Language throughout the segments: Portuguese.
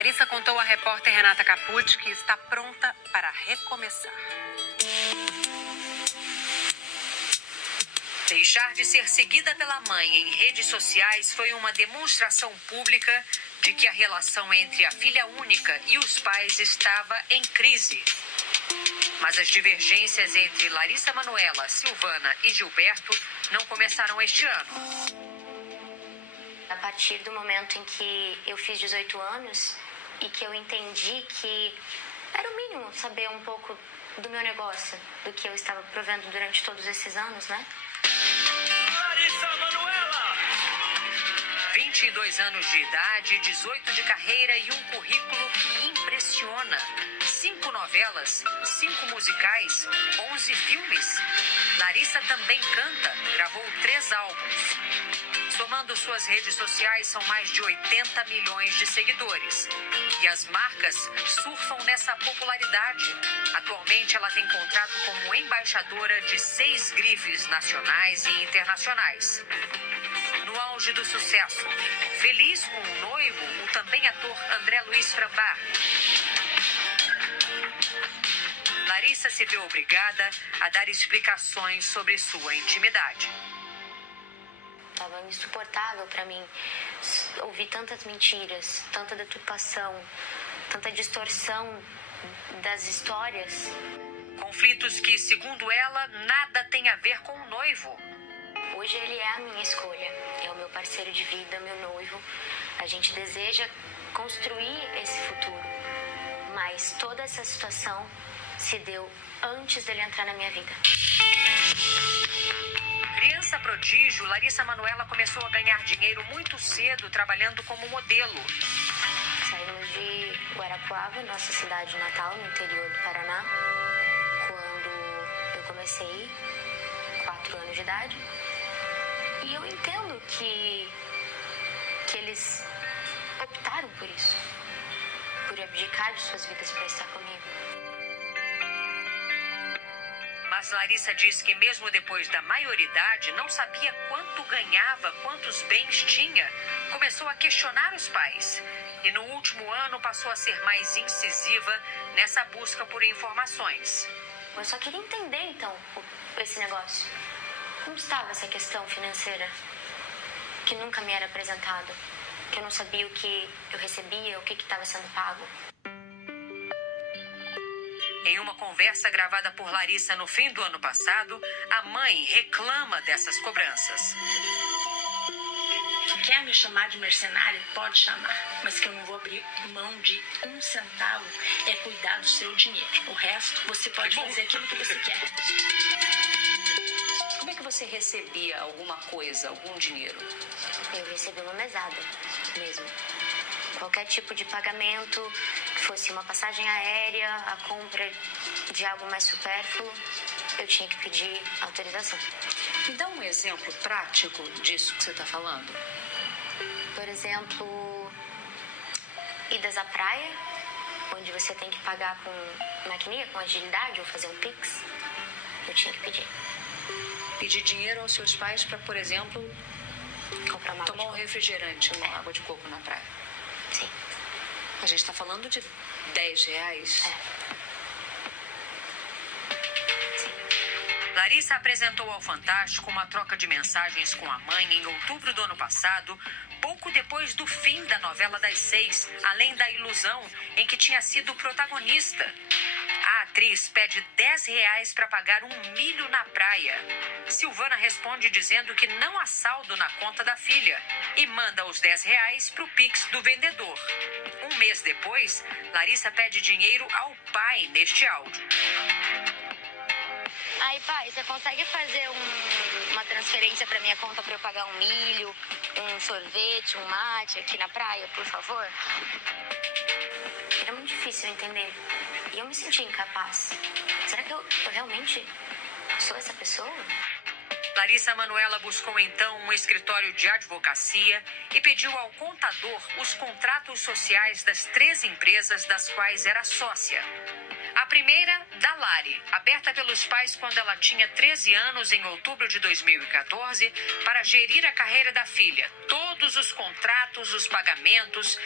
Larissa contou à repórter Renata Capucci que está pronta para recomeçar. Deixar de ser seguida pela mãe em redes sociais foi uma demonstração pública de que a relação entre a filha única e os pais estava em crise. Mas as divergências entre Larissa Manoela, Silvana e Gilberto não começaram este ano. A partir do momento em que eu fiz 18 anos e que eu entendi que era o mínimo saber um pouco do meu negócio, do que eu estava provendo durante todos esses anos, né? Larissa Manoela! 22 anos de idade, 18 de carreira e um currículo que impressiona. 5 novelas, 5 musicais, 11 filmes. Larissa também canta, gravou 3 álbuns. Somando suas redes sociais, são mais de 80 milhões de seguidores. E as marcas surfam nessa popularidade. Atualmente, ela tem contrato como embaixadora de 6 grifes nacionais e internacionais. No auge do sucesso, feliz com o noivo, o também ator André Luiz Frambach. Larissa se vê obrigada a dar explicações sobre sua intimidade. Estava insuportável para mim ouvir tantas mentiras, tanta deturpação, tanta distorção das histórias. Conflitos que, segundo ela, nada tem a ver com o noivo. Hoje ele é a minha escolha, é o meu parceiro de vida, meu noivo. A gente deseja construir esse futuro, mas toda essa situação se deu antes dele entrar na minha vida. Criança prodígio, Larissa Manoela começou a ganhar dinheiro muito cedo trabalhando como modelo. Saímos de Guarapuava, nossa cidade natal, no interior do Paraná, quando eu comecei, 4 anos de idade. E eu entendo que eles optaram por isso, por abdicar de suas vidas para estar comigo. Mas Larissa diz que mesmo depois da maioridade, não sabia quanto ganhava, quantos bens tinha. Começou a questionar os pais. E no último ano passou a ser mais incisiva nessa busca por informações. Eu só queria entender, então, esse negócio. Como estava essa questão financeira que nunca me era apresentado? Que eu não sabia o que eu recebia, o que estava sendo pago. Em uma conversa gravada por Larissa no fim do ano passado, a mãe reclama dessas cobranças. Quer me chamar de mercenária? Pode chamar. Mas que eu não vou abrir mão de 1 centavo é cuidar do seu dinheiro. O resto, você pode fazer aquilo que você quer. Como é que você recebia alguma coisa, algum dinheiro? Eu recebi uma mesada mesmo. Qualquer tipo de pagamento, fosse uma passagem aérea, a compra de algo mais supérfluo, eu tinha que pedir autorização. Me dá um exemplo prático disso que você está falando. Por exemplo, idas à praia, onde você tem que pagar com maquininha, com agilidade, ou fazer um Pix, eu tinha que pedir. Pedir dinheiro aos seus pais para, por exemplo, Comprar uma tomar um refrigerante, uma água de coco na praia. Sim. A gente está falando de R$10. Larissa apresentou ao Fantástico uma troca de mensagens com a mãe em outubro do ano passado, pouco depois do fim da novela das 6, além da ilusão em que tinha sido protagonista. A atriz pede R$10 para pagar um milho na praia. Silvana responde dizendo que não há saldo na conta da filha e manda os R$10 para o Pix do vendedor. Um mês depois, Larissa pede dinheiro ao pai neste áudio. Aí, pai, você consegue fazer uma transferência para minha conta para eu pagar um milho, um sorvete, um mate aqui na praia, por favor? Era muito difícil entender. E eu me sentia incapaz. Será que eu realmente sou essa pessoa? Larissa Manoela buscou então um escritório de advocacia e pediu ao contador os contratos sociais das 3 empresas das quais era sócia. A primeira, da Lari, aberta pelos pais quando ela tinha 13 anos em outubro de 2014, para gerir a carreira da filha. Todos os contratos, os pagamentos.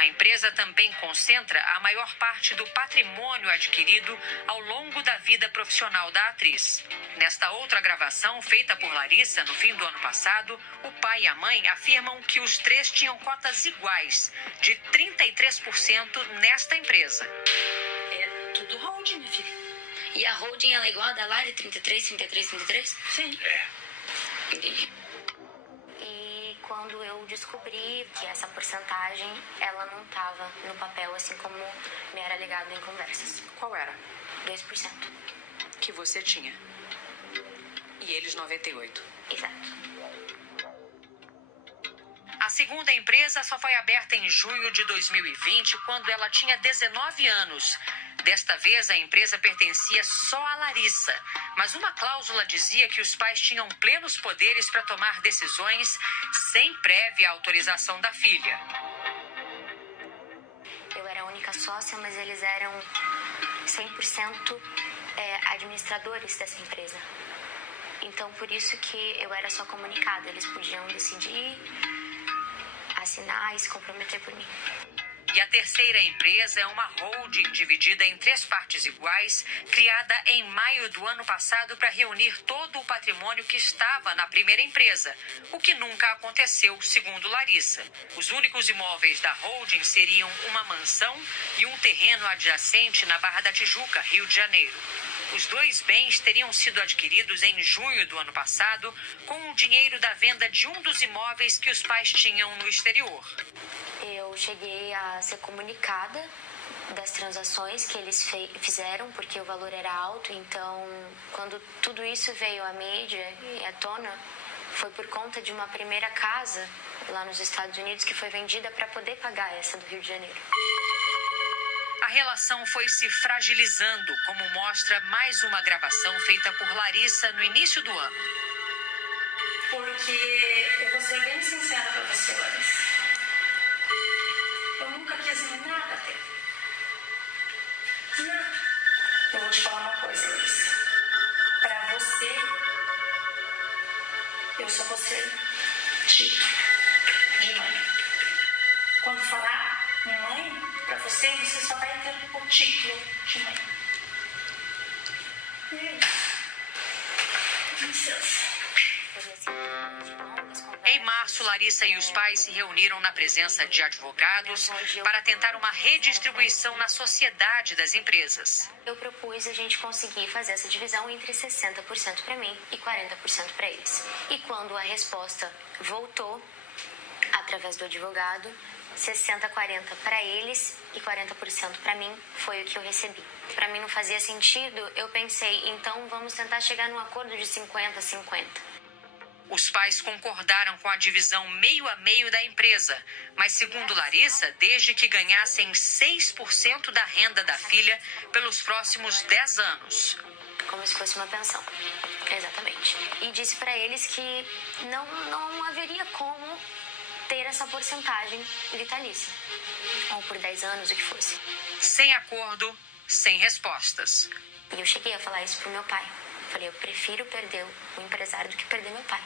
A empresa também concentra a maior parte do patrimônio adquirido ao longo da vida profissional da atriz. Nesta outra gravação, feita por Larissa no fim do ano passado, o pai e a mãe afirmam que os três tinham cotas iguais, de 33% nesta empresa. É tudo holding, minha filha. E a holding, ela é igual a da Lari, 33, 33, 33? Sim. Entendi. E quando eu descobri que essa porcentagem, ela não estava no papel, assim como me era alegado em conversas. Qual era? 2%. Que você tinha. E eles 98%. Exato. A segunda empresa só foi aberta em junho de 2020, quando ela tinha 19 anos. Desta vez, a empresa pertencia só a Larissa, mas uma cláusula dizia que os pais tinham plenos poderes para tomar decisões sem prévia autorização da filha. Eu era a única sócia, mas eles eram 100% administradores dessa empresa. Então, por isso que eu era só comunicada. Eles podiam decidir, assinar e se comprometer por mim. E a terceira empresa é uma holding dividida em 3 partes iguais, criada em maio do ano passado para reunir todo o patrimônio que estava na primeira empresa, o que nunca aconteceu, segundo Larissa. Os únicos imóveis da holding seriam uma mansão e um terreno adjacente na Barra da Tijuca, Rio de Janeiro. Os 2 bens teriam sido adquiridos em junho do ano passado com o dinheiro da venda de um dos imóveis que os pais tinham no exterior. Eu cheguei a ser comunicada das transações que eles fizeram, porque o valor era alto. Então, quando tudo isso veio à mídia e à tona, foi por conta de uma primeira casa lá nos Estados Unidos que foi vendida para poder pagar essa do Rio de Janeiro. A relação foi se fragilizando, como mostra mais uma gravação feita por Larissa no início do ano. Porque eu vou ser bem sincera pra você, Larissa. Eu nunca quis nada ter. Nada. Eu vou te falar uma coisa, Larissa. Pra você, eu só vou ser título de mãe. Quando falar mãe, pra você, você só vai ter o título de mãe. É isso. Licença. Em março, Larissa e os pais se reuniram na presença de advogados para tentar uma redistribuição na sociedade das empresas. Eu propus a gente conseguir fazer essa divisão entre 60% para mim e 40% para eles. E quando a resposta voltou, através do advogado, 60-40 para eles e 40% para mim foi o que eu recebi. Para mim não fazia sentido, eu pensei, então vamos tentar chegar num acordo de 50-50. Os pais concordaram com a divisão meio a meio da empresa, mas segundo Larissa, desde que ganhassem 6% da renda da filha pelos próximos 10 anos. Como se fosse uma pensão. Exatamente. E disse para eles que não haveria como ter essa porcentagem vitalícia. Ou por 10 anos, o que fosse. Sem acordo, sem respostas. E eu cheguei a falar isso pro meu pai. Falei, eu prefiro perder o empresário do que perder meu pai.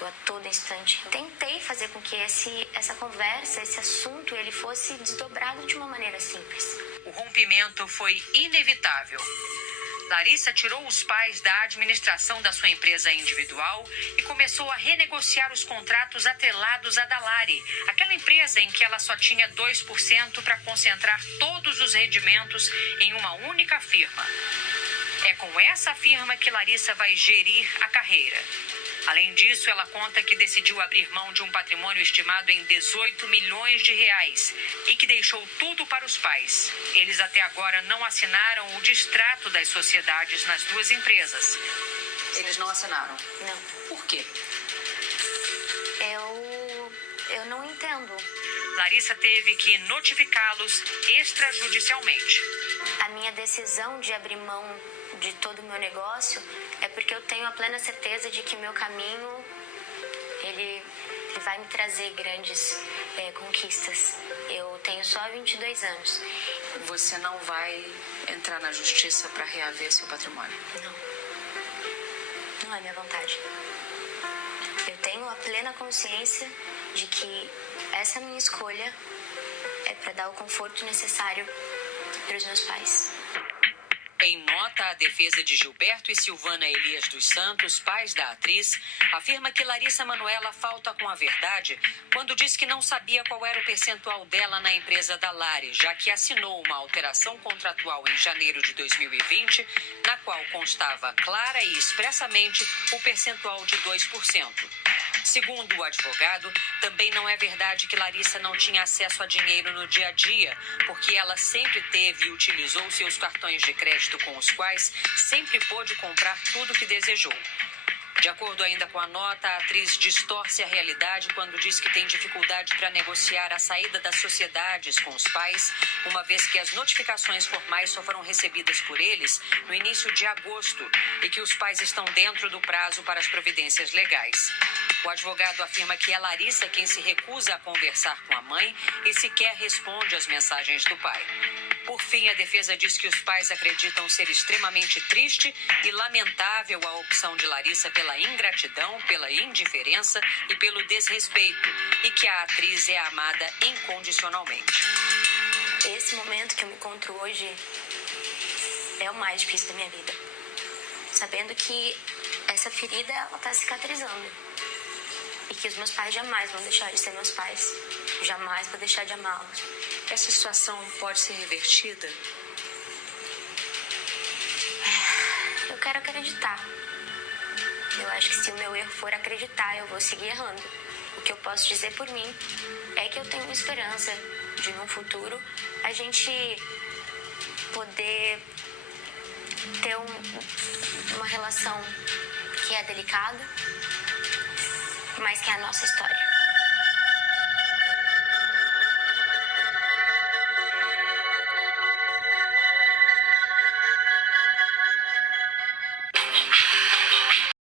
Eu a todo instante tentei fazer com que essa conversa, esse assunto, ele fosse desdobrado de uma maneira simples. O rompimento foi inevitável. Larissa tirou os pais da administração da sua empresa individual e começou a renegociar os contratos atrelados à da Lari, aquela empresa em que ela só tinha 2% para concentrar todos os rendimentos em uma única firma. É com essa firma que Larissa vai gerir a carreira. Além disso, ela conta que decidiu abrir mão de um patrimônio estimado em 18 milhões de reais e que deixou tudo para os pais. Eles até agora não assinaram o distrato das sociedades nas 2 empresas. Eles não assinaram? Não. Por quê? Eu não entendo. Larissa teve que notificá-los extrajudicialmente. A minha decisão de abrir mão de todo o meu negócio é porque eu tenho a plena certeza de que meu caminho ele vai me trazer grandes conquistas. Eu tenho só 22 anos. Você não vai entrar na justiça para reaver seu patrimônio? Não é minha vontade. Eu tenho a plena consciência de que essa minha escolha para dar o conforto necessário para os meus pais. Em nota, a defesa de Gilberto e Silvana Elias dos Santos, pais da atriz, afirma que Larissa Manoela falta com a verdade quando diz que não sabia qual era o percentual dela na empresa da Lari, já que assinou uma alteração contratual em janeiro de 2020, na qual constava clara e expressamente o percentual de 2%. Segundo o advogado, também não é verdade que Larissa não tinha acesso a dinheiro no dia a dia, porque ela sempre teve e utilizou seus cartões de crédito com os quais sempre pôde comprar tudo que desejou. De acordo ainda com a nota, a atriz distorce a realidade quando diz que tem dificuldade para negociar a saída das sociedades com os pais, uma vez que as notificações formais só foram recebidas por eles no início de agosto e que os pais estão dentro do prazo para as providências legais. O advogado afirma que é Larissa quem se recusa a conversar com a mãe e sequer responde às mensagens do pai. Por fim, a defesa diz que os pais acreditam ser extremamente triste e lamentável a opção de Larissa pela ingratidão, pela indiferença e pelo desrespeito, e que a atriz é amada incondicionalmente. Esse momento que eu me encontro hoje é o mais difícil da minha vida. Sabendo que essa ferida, ela está cicatrizando. E que os meus pais jamais vão deixar de ser meus pais. Jamais vou deixar de amá-los. Essa situação pode ser revertida? Eu quero acreditar. Eu acho que se o meu erro for acreditar, eu vou seguir errando. O que eu posso dizer por mim é que eu tenho esperança de, no futuro, a gente poder ter uma relação que é delicada, mas que é a nossa história.